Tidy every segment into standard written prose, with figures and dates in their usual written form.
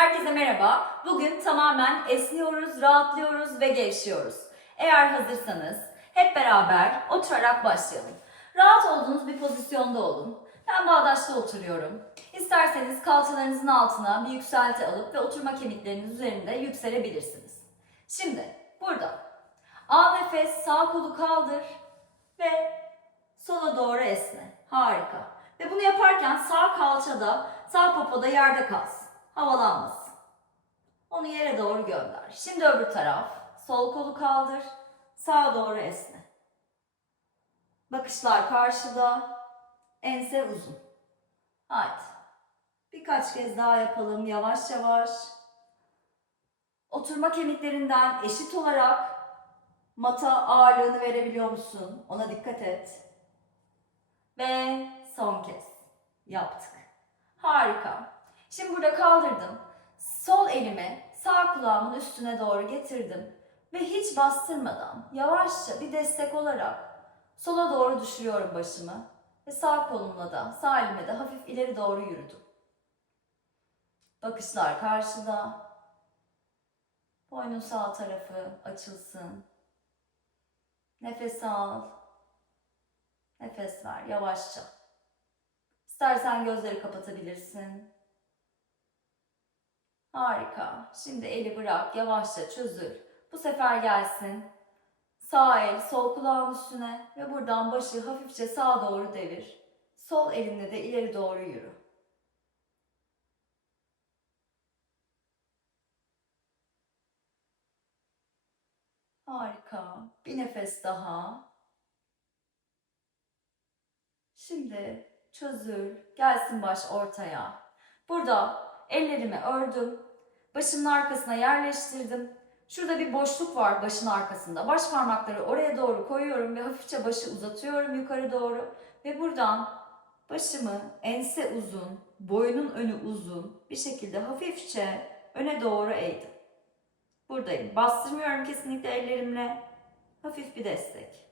Herkese merhaba. Bugün tamamen esniyoruz, rahatlıyoruz ve gevşiyoruz. Eğer hazırsanız hep beraber oturarak başlayalım. Rahat olduğunuz bir pozisyonda olun. Ben bağdaşta oturuyorum. İsterseniz kalçalarınızın altına bir yükselti alıp ve oturma kemikleriniz üzerinde yükselebilirsiniz. Şimdi burada al nefes, sağ kolu kaldır ve sola doğru esne. Harika. Ve bunu yaparken sağ kalçada, sağ popoda yerde kalsın. Havalanmasın. Onu yere doğru gönder. Şimdi öbür taraf. Sol kolu kaldır. Sağa doğru esne. Bakışlar karşıda. Ense uzun. Haydi. Birkaç kez daha yapalım yavaş yavaş. Oturma kemiklerinden eşit olarak mata ağırlığını verebiliyor musun? Ona dikkat et. Ve son kez. Yaptık. Harika. Şimdi burada kaldırdım. Sol elimi sağ kulağımın üstüne doğru getirdim. Ve hiç bastırmadan yavaşça bir destek olarak sola doğru düşürüyorum başımı. Ve sağ kolumla da sağ elimle de hafif ileri doğru yürüdüm. Bakışlar karşıda. Boynun sağ tarafı açılsın. Nefes al. Nefes ver yavaşça. İstersen gözleri kapatabilirsin. Harika. Şimdi eli bırak, yavaşça çözül. Bu sefer gelsin. Sağ el sol kulağın üstüne ve buradan başı hafifçe sağa doğru devir. Sol elinle de ileri doğru yürü. Harika. Bir nefes daha. Şimdi çözül. Gelsin baş ortaya. Burada ellerimi ördüm. Başımın arkasına yerleştirdim. Şurada bir boşluk var başın arkasında. Baş parmakları oraya doğru koyuyorum ve hafifçe başı uzatıyorum yukarı doğru. Ve buradan başımı ense uzun, boynun önü uzun bir şekilde hafifçe öne doğru eğdim. Buradayım. Bastırmıyorum kesinlikle ellerimle. Hafif bir destek.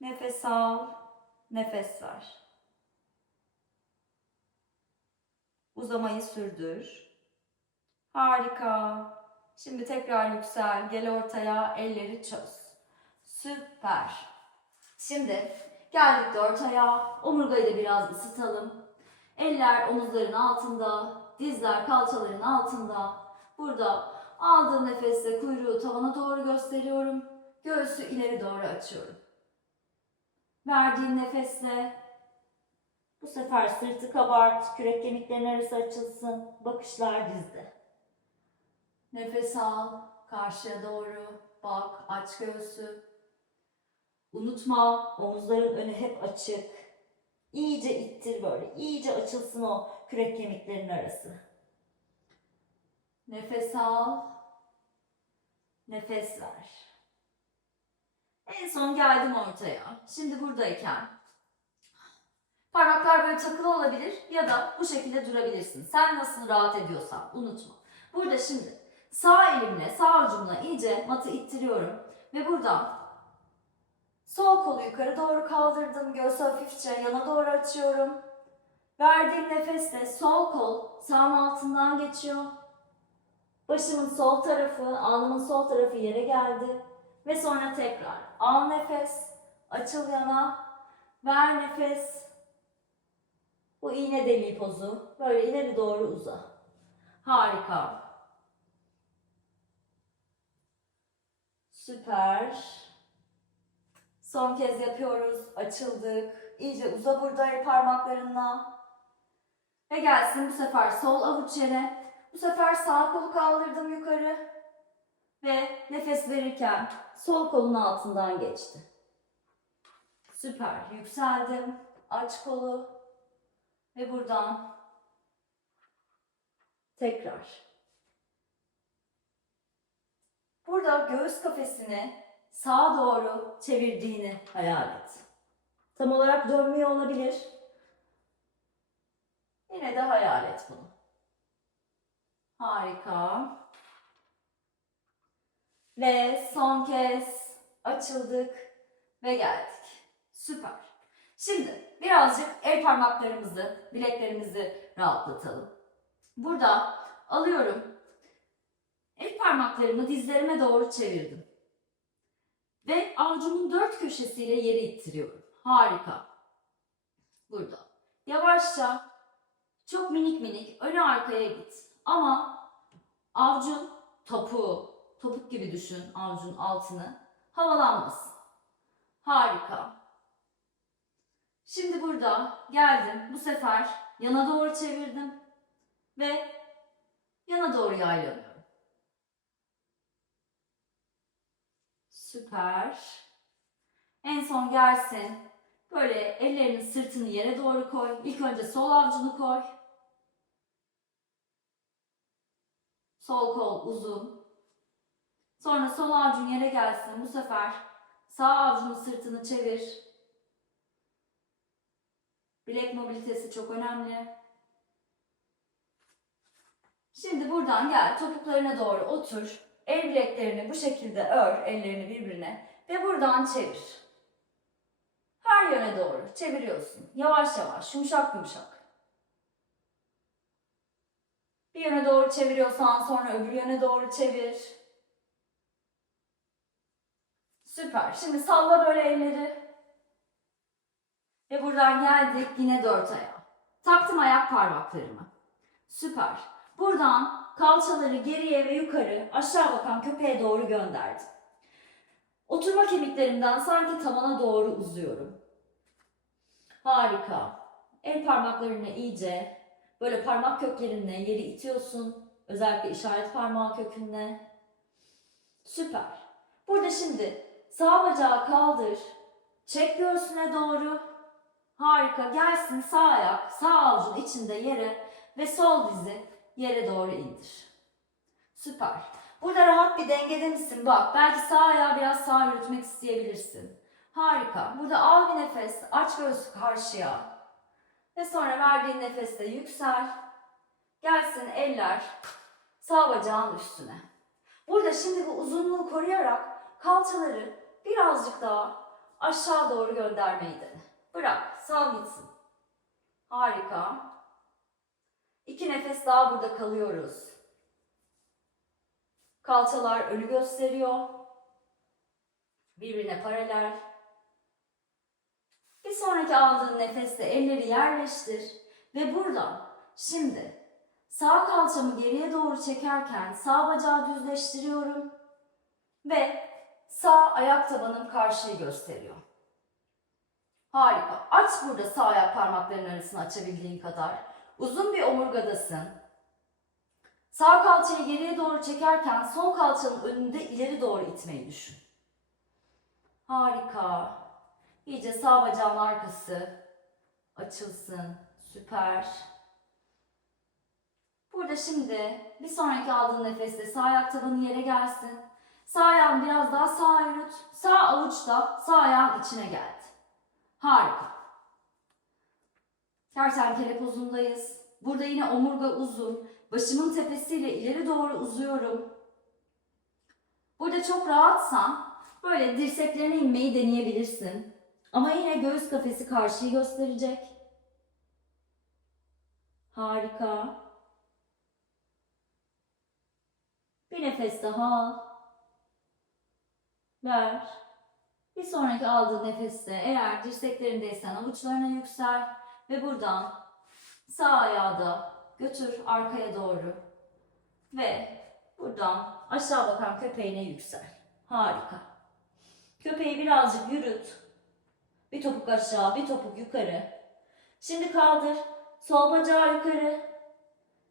Nefes al, nefes ver. Uzamayı sürdür. Harika. Şimdi tekrar yüksel. Gel ortaya. Elleri çöz. Süper. Şimdi geldik de ortaya. Omurgayı da biraz ısıtalım. Eller omuzların altında. Dizler kalçaların altında. Burada aldığım nefesle kuyruğu tavana doğru gösteriyorum. Göğsü ileri doğru açıyorum. Verdiğin nefesle bu sefer sırtı kabart. Kürek kemiklerinin arası açılsın. Bakışlar dizde. Nefes al, karşıya doğru bak, aç göğsü. Unutma, omuzların önü hep açık. İyice ittir böyle, iyice açılsın o kürek kemiklerinin arası. Nefes al, nefes ver. En son geldim ortaya. Şimdi buradayken parmaklar böyle takılı olabilir ya da bu şekilde durabilirsin. Sen nasıl rahat ediyorsan unutma. Burada şimdi sağ elimle, sağ ucumla iyice matı ittiriyorum ve buradan sol kolu yukarı doğru kaldırdım. Göğsü hafifçe yana doğru açıyorum. Verdiğim nefesle sol kol sağın altından geçiyor. Başımın sol tarafı, alnımın sol tarafı yere geldi. Ve sonra tekrar al nefes, açıl yana, ver nefes. Bu iğne deliği pozu. Böyle ileri doğru uza. Harika. Süper. Son kez yapıyoruz. Açıldık. İyice uza burada el parmaklarınla. Ve gelsin bu sefer sol avuç yere. Bu sefer sağ kolu kaldırdım yukarı. Ve nefes verirken sol kolun altından geçti. Süper. Yükseldim. Aç kolu. Ve buradan tekrar. Burada göğüs kafesini sağa doğru çevirdiğini hayal et. Tam olarak dönmüyor olabilir. Yine de hayal et bunu. Harika. Ve son kez açıldık ve geldik. Süper. Şimdi birazcık el parmaklarımızı, bileklerimizi rahatlatalım. Burada alıyorum. El parmaklarımı dizlerime doğru çevirdim. Ve avucumun dört köşesiyle yere ittiriyorum. Harika. Burada. Yavaşça, çok minik minik öne arkaya git. Ama avucun topuğu, topuk gibi düşün avucun altını, havalanmasın. Harika. Şimdi burada geldim. Bu sefer yana doğru çevirdim. Ve yana doğru yaylanıyorum. Süper. En son gelsin. Böyle ellerinin sırtını yere doğru koy. İlk önce sol avucunu koy. Sol kol uzun. Sonra sol avucun yere gelsin. Bu sefer sağ avucunun sırtını çevir. Bilek mobilitesi çok önemli. Şimdi buradan gel, topuklarına doğru otur. El bileklerini bu şekilde ör, ellerini birbirine ve buradan çevir. Her yöne doğru çeviriyorsun. Yavaş yavaş, yumuşak yumuşak. Bir yöne doğru çeviriyorsan sonra öbür yöne doğru çevir. Süper. Şimdi salla böyle elleri. Ve buradan geldik yine dört ayağa. Taktım ayak parmaklarımı. Süper. Buradan kalçaları geriye ve yukarı aşağı bakan köpeğe doğru gönderdim. Oturma kemiklerimden sanki tavana doğru uzuyorum. Harika. El parmaklarını iyice böyle parmak köklerinle yeri itiyorsun. Özellikle işaret parmağı kökünle. Süper. Burada şimdi sağ bacağı kaldır. Çek göğsüne doğru. Harika. Gelsin sağ ayak, sağ avucun içinde yere ve sol dizi yere doğru indir. Süper. Burada rahat bir dengede misin? Bak, belki sağ ayağı biraz sağa yürütmek isteyebilirsin. Harika. Burada al bir nefes, aç göğsü karşıya. Ve sonra verdiğin nefeste yüksel. Gelsin eller sağ bacağın üstüne. Burada şimdi bu uzunluğu koruyarak kalçaları birazcık daha aşağı doğru göndermeyi dene. Bırak, sal gitsin. Harika. 2 nefes daha burada kalıyoruz. Kalçalar önü gösteriyor. Birbirine paralel. Bir sonraki aldığın nefeste elleri yerleştir. Ve buradan şimdi sağ kalçamı geriye doğru çekerken sağ bacağı düzleştiriyorum. Ve sağ ayak tabanım karşıyı gösteriyor. Harika. Aç burada sağ ayak parmaklarının arasını açabildiğin kadar. Uzun bir omurgadasın. Sağ kalçayı geriye doğru çekerken sol kalçanın önünde ileri doğru itmeyi düşün. Harika. İyice sağ bacağın arkası açılsın. Süper. Burada şimdi bir sonraki aldığın nefeste sağ ayak tabanı yere gelsin. Sağ ayağını biraz daha sağa yürüt. Sağ avuç da sağ ayağın içine geldi. Harika. Kertenkele pozundayız. Burada yine omurga uzun. Başımın tepesiyle ileri doğru uzuyorum. Burada çok rahatsan böyle dirseklerine inmeyi deneyebilirsin. Ama yine göğüs kafesi karşıyı gösterecek. Harika. Bir nefes daha al. Ver. Bir sonraki aldığın nefeste eğer dirseklerindeysen avuçlarına yüksel. Ve buradan sağ ayağı da götür arkaya doğru. Ve buradan aşağı bakan köpeğine yüksel. Harika. Köpeği birazcık yürüt. Bir topuk aşağı, bir topuk yukarı. Şimdi kaldır. Sol bacağı yukarı.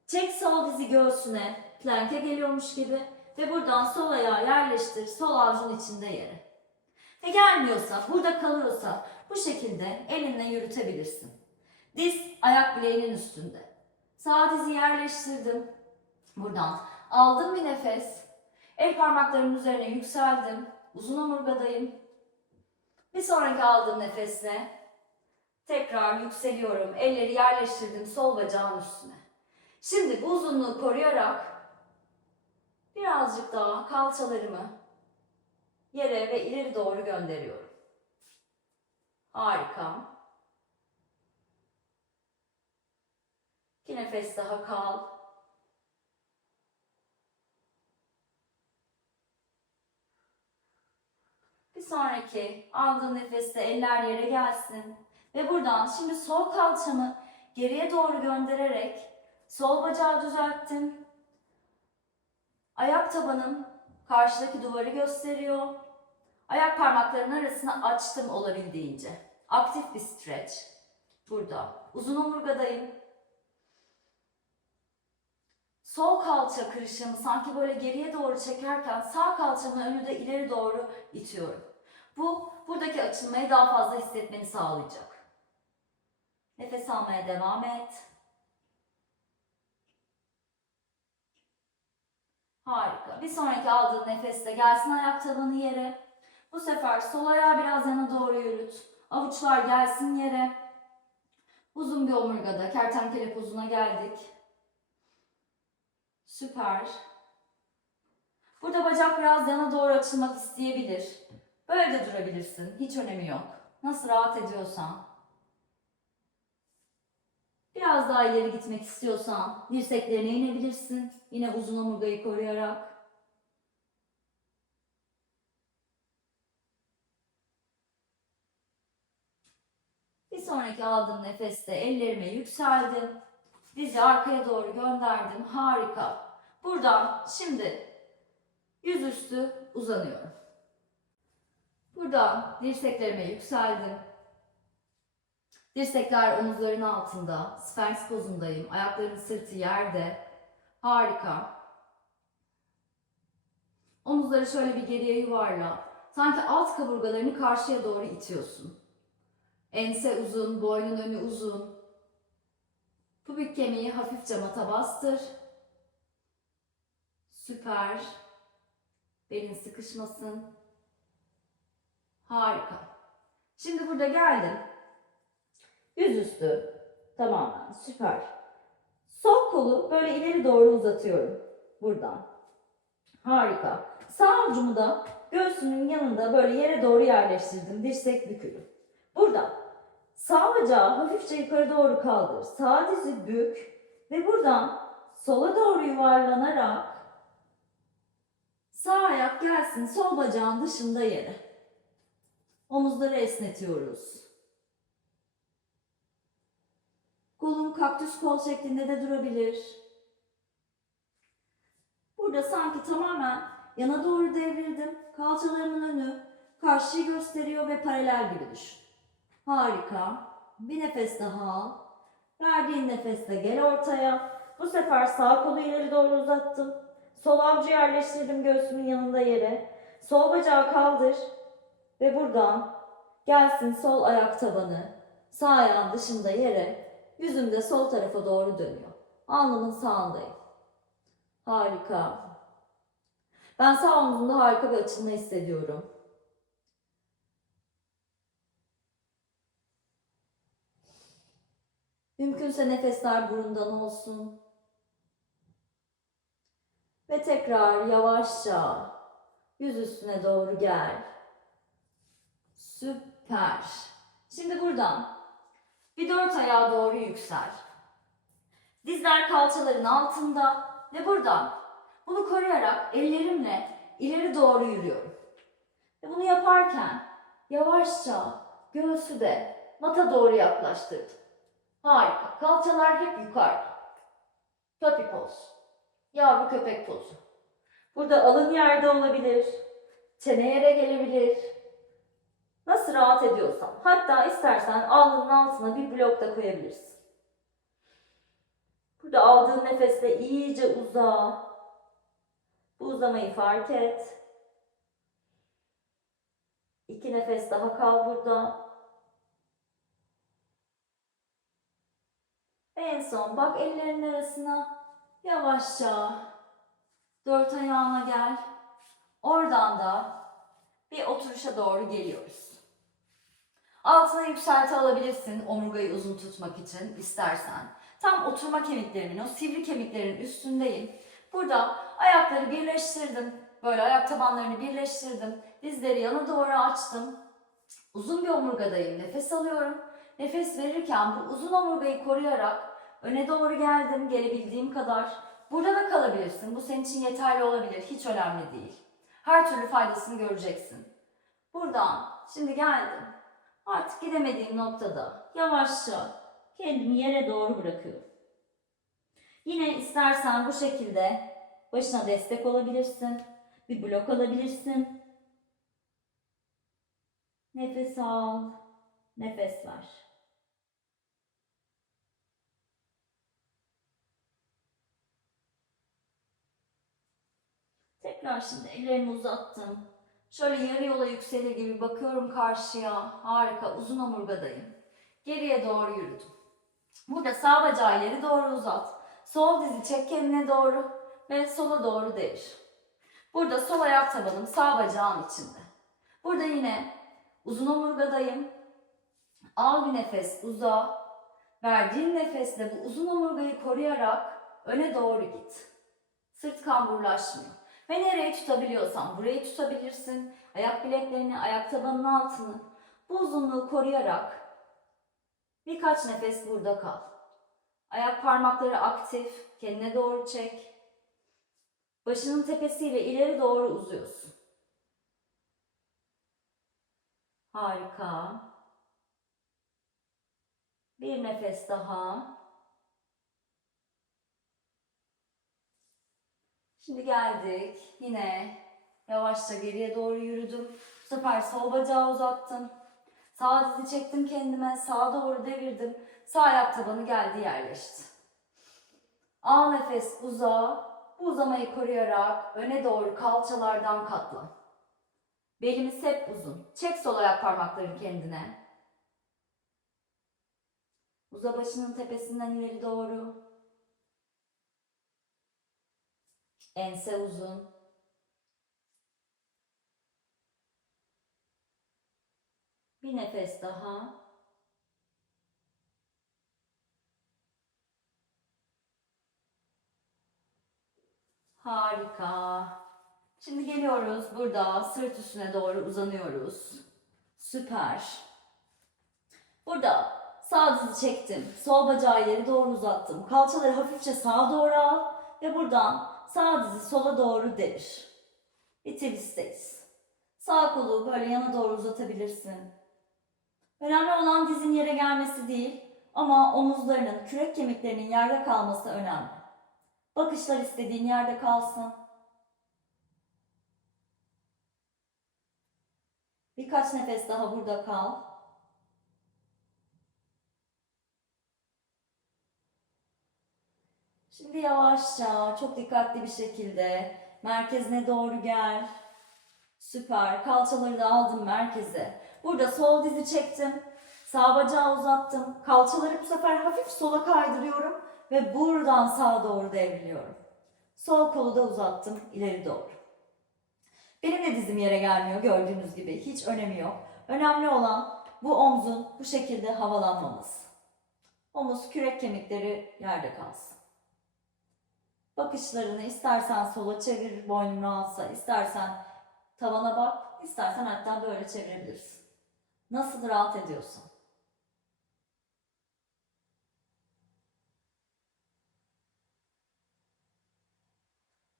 Çek sol dizi göğsüne. Plank'e geliyormuş gibi. Ve buradan sol ayağı yerleştir. Sol avucun içinde yere. Ve gelmiyorsa, burada kalıyorsa bu şekilde elinle yürütebilirsin. Diz ayak bileğinin üstünde. Sağ dizi yerleştirdim. Buradan aldım bir nefes. El parmaklarımın üzerine yükseldim. Uzun omurgadayım. Bir sonraki aldığım nefesle tekrar yükseliyorum. Elleri yerleştirdim sol bacağın üstüne. Şimdi bu uzunluğu koruyarak birazcık daha kalçalarımı yere ve ileri doğru gönderiyorum. Harika. 2 nefes daha kal. sonraki aldığın nefeste eller yere gelsin. Ve buradan şimdi sol kalçamı geriye doğru göndererek sol bacağı düzelttim. Ayak tabanım karşıdaki duvarı gösteriyor. Ayak parmaklarının arasını açtım olabildiğince. Aktif bir stretch. Burada. Uzun omurgadayım. Sol kalça kırışımı sanki böyle geriye doğru çekerken sağ kalçamı önü de ileri doğru itiyorum. Bu buradaki açılmayı daha fazla hissetmeni sağlayacak. Nefes almaya devam et. Harika. Bir sonraki aldığın nefeste gelsin ayak tabanı yere. Bu sefer sol ayağı biraz yana doğru yürüt. Avuçlar gelsin yere. Uzun bir omurgada kertenkele pozuna geldik. Süper. Burada bacak biraz yana doğru açılmak isteyebilir. Böyle de durabilirsin. Hiç önemi yok. Nasıl rahat ediyorsan. Biraz daha ileri gitmek istiyorsan dirseklerine inebilirsin. Yine uzun omurgayı koruyarak. Bir sonraki aldığım nefeste ellerime yükseldim. Dizi arkaya doğru gönderdim. Harika. Buradan şimdi yüzüstü uzanıyorum. Buradan dirseklerime yükseldim. Dirsekler omuzların altında. Sphinx pozundayım. Ayakların sırtı yerde. Harika. Omuzları şöyle bir geriye yuvarla. Sanki alt kaburgalarını karşıya doğru itiyorsun. Ense uzun, boynun önü uzun. Pubik kemiği hafifçe mata bastır. Süper. Belin sıkışmasın. Harika. Şimdi burada geldim. Yüzüstü. Tamamen süper. Sol kolu böyle ileri doğru uzatıyorum. Buradan. Harika. Sağ avucumu da göğsümün yanında böyle yere doğru yerleştirdim. Dirsek bükülü. Buradan sağ bacağı hafifçe yukarı doğru kaldır. Sağ dizi bük ve buradan sola doğru yuvarlanarak sağ ayak gelsin sol bacağın dışında yere. Omuzları esnetiyoruz. Kolum kaktüs kol şeklinde de durabilir. Burada sanki tamamen yana doğru devrildim. Kalçalarımın önü karşıyı gösteriyor ve paralel gibi düşün. Harika. Bir nefes daha al. Verdiğin nefeste gel ortaya. Bu sefer sağ kolu ileri doğru uzattım. Sol avucu yerleştirdim göğsümün yanında yere. Sol bacağı kaldır. Ve buradan gelsin sol ayak tabanı. Sağ ayağın dışında yere. Yüzüm de sol tarafa doğru dönüyor. Alnımın sağındayım. Harika. Ben sağ omzumda harika bir açılma hissediyorum. Mümkünse nefesler burundan olsun. Ve tekrar yavaşça yüz üstüne doğru gel. Süper. Şimdi buradan bir dört ayağa doğru yüksel. Dizler kalçaların altında ve buradan bunu koruyarak ellerimle ileri doğru yürüyorum. Ve bunu yaparken yavaşça göğsü de mata doğru yaklaştırdım. Harika. Kalçalar hep yukarıda. Puppy pose. Yavru köpek pozu. Burada alın yerde olabilir. Çene yere gelebilir. Nasıl rahat ediyorsan. Hatta istersen alnının altına bir blok da koyabilirsin. Burada aldığın nefesle iyice uza. Bu uzamayı fark et. 2 nefes daha kal burada. Ve en son bak ellerinin arasına yavaşça 4 ayağına gel. Oradan da bir oturuşa doğru geliyoruz. Altına yükselti alabilirsin omurgayı uzun tutmak için istersen. Tam oturma kemiklerimin, o sivri kemiklerin üstündeyim. Burada ayakları birleştirdim. Böyle ayak tabanlarını birleştirdim. Dizleri yana doğru açtım. Uzun bir omurgadayım. Nefes alıyorum. Nefes verirken bu uzun omurgayı koruyarak öne doğru geldim. Gelebildiğim kadar. Burada da kalabilirsin. Bu senin için yeterli olabilir. Hiç önemli değil. Her türlü faydasını göreceksin. Buradan şimdi geldim. Artık gidemediğim noktada yavaşça kendimi yere doğru bırakıyorum. Yine istersen bu şekilde başına destek olabilirsin. Bir blok alabilirsin. Nefes al, nefes ver. Tekrar şimdi ellerimi uzattım. Şöyle yarı yola yükselir gibi bakıyorum karşıya. Harika, uzun omurgadayım. Geriye doğru yürüdüm. Burada sağ bacağı ileri doğru uzat. Sol dizi çek kendine doğru ve sola doğru devir. Burada sol ayak tabanım sağ bacağın içinde. Burada yine uzun omurgadayım. Al bir nefes, uza. Verdiğin nefesle bu uzun omurgayı koruyarak öne doğru git. Sırt kamburlaşmıyor. Ve nereyi tutabiliyorsan burayı tutabilirsin. Ayak bileklerini, ayak tabanının altını. Bu uzunluğu koruyarak birkaç nefes burada kal. Ayak parmakları aktif, kendine doğru çek. Başının tepesiyle ileri doğru uzuyorsun. Harika. Bir nefes daha. Şimdi geldik. Yine yavaşça geriye doğru yürüdüm. Bu sefer sol bacağı uzattım. Sağ dizi çektim kendime. Sağa doğru devirdim. Sağ ayak tabanı geldi yerleşti. Al nefes, uza. Bu uzamayı koruyarak öne doğru kalçalardan katlan. Belimiz hep uzun. Çek sol ayak parmaklarını kendine. Uza başının tepesinden ileri doğru. Ense uzun. Bir nefes daha. Harika. Şimdi geliyoruz burada sırt üstüne doğru uzanıyoruz. Süper. Burada sağ dizi çektim. Sol bacağı ileri doğru uzattım. Kalçaları hafifçe sağa doğru al. Ve buradan sağ dizi sola doğru devir. Bir twist'teyiz. Sağ kolu böyle yana doğru uzatabilirsin. Önemli olan dizin yere gelmesi değil ama omuzlarının, kürek kemiklerinin yerde kalması önemli. Bakışlar istediğin yerde kalsın. Birkaç nefes daha burada kal. Şimdi yavaşça, çok dikkatli bir şekilde merkezine doğru gel. Süper. Kalçaları da aldım merkeze. Burada sol dizi çektim. Sağ bacağı uzattım. Kalçaları bu sefer hafif sola kaydırıyorum. Ve buradan sağa doğru devriliyorum. Sol kolu da uzattım ileri doğru. Benim de dizim yere gelmiyor gördüğünüz gibi. Hiç önemi yok. Önemli olan bu omzun bu şekilde havalanmaması. Omuz, kürek kemikleri yerde kalsın. Bakışlarını istersen sola çevir, boynunu alsa, istersen tavana bak, istersen hatta böyle çevirebilirsin. Nasıl rahat ediyorsun?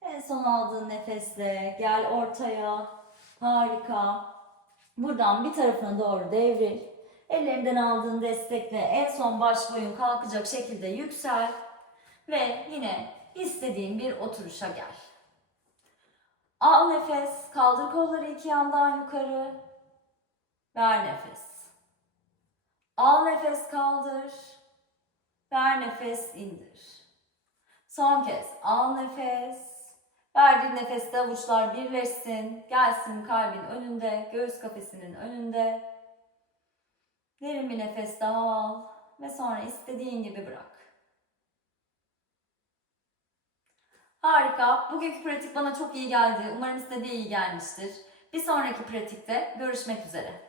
En son aldığın nefesle gel ortaya. Harika. Buradan bir tarafına doğru devril. Ellerinden aldığın destekle en son baş boyun kalkacak şekilde yüksel. Ve yine istediğin bir oturuşa gel. Al nefes. Kaldır kolları iki yandan yukarı. Ver nefes. Al nefes kaldır. Ver nefes indir. Son kez al nefes. Verdiğin nefeste avuçlar birleşsin. Gelsin kalbin önünde, göğüs kafesinin önünde. Derin bir nefes daha al. Ve sonra istediğin gibi bırak. Harika. Bugünkü pratik bana çok iyi geldi. Umarım size de iyi gelmiştir. Bir sonraki pratikte görüşmek üzere.